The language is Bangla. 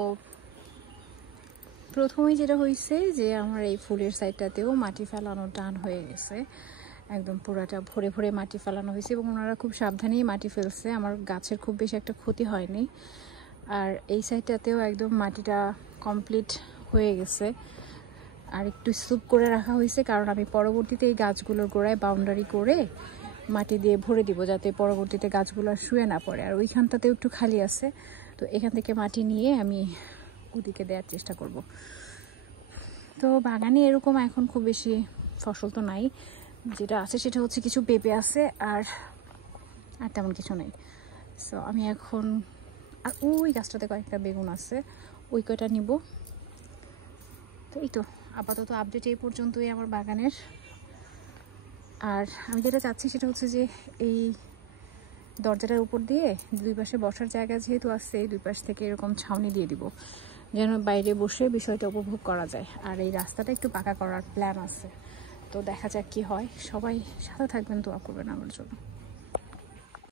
তো প্রথমেই যেটা হয়েছে যে আমার এই ফুলের সাইডটাতেও মাটি ফেলানো টান হয়ে গেছে, একদম পুরাটা ভরে ভরে মাটি ফেলানো হয়েছে এবং ওনারা খুব সাবধানেই মাটি ফেলছে। আমার গাছের খুব বেশি একটা ক্ষতি হয়নি। আর এই সাইডটাতেও একদম মাটিটা কমপ্লিট হয়ে গেছে, আর একটু স্তূপ করে রাখা হয়েছে কারণ আমি পরবর্তীতে এই গাছগুলোর গোড়ায় বাউন্ডারি করে মাটি দিয়ে ভরে দিব যাতে পরবর্তীতে গাছগুলো শুয়ে না পড়ে। আর ওইখানটাতেও একটু খালি আছে, তো এখান থেকে মাটি নিয়ে আমি ওদিকে দেওয়ার চেষ্টা করব। তো বাগানে এরকম এখন খুব বেশি ফসল তো নাই, যেটা আছে সেটা হচ্ছে কিছু পেঁপে আছে আর তেমন কিছু নেই। সো আমি এখন আর ওই গাছটাতে কয়েকটা বেগুন আছে, ওই কয়টা নিব। তো এই তো আপাতত আপডেট এই পর্যন্তই আমার বাগানের। আর আমি যেটা চাচ্ছি সেটা হচ্ছে যে এই দরজাটার উপর দিয়ে দুই পাশে বসার জায়গা যেহেতু আছে, এই দুই পাশ থেকে এরকম ছাউনি দিয়ে দিব যেন বাইরে বসে বিষয়টা উপভোগ করা যায়। আর এই রাস্তাটা একটু পাকা করার প্ল্যান আছে, তো দেখা যাক কি হয়। সবাই সাথে থাকবেন, দোয়া করবেন আমার জন্য।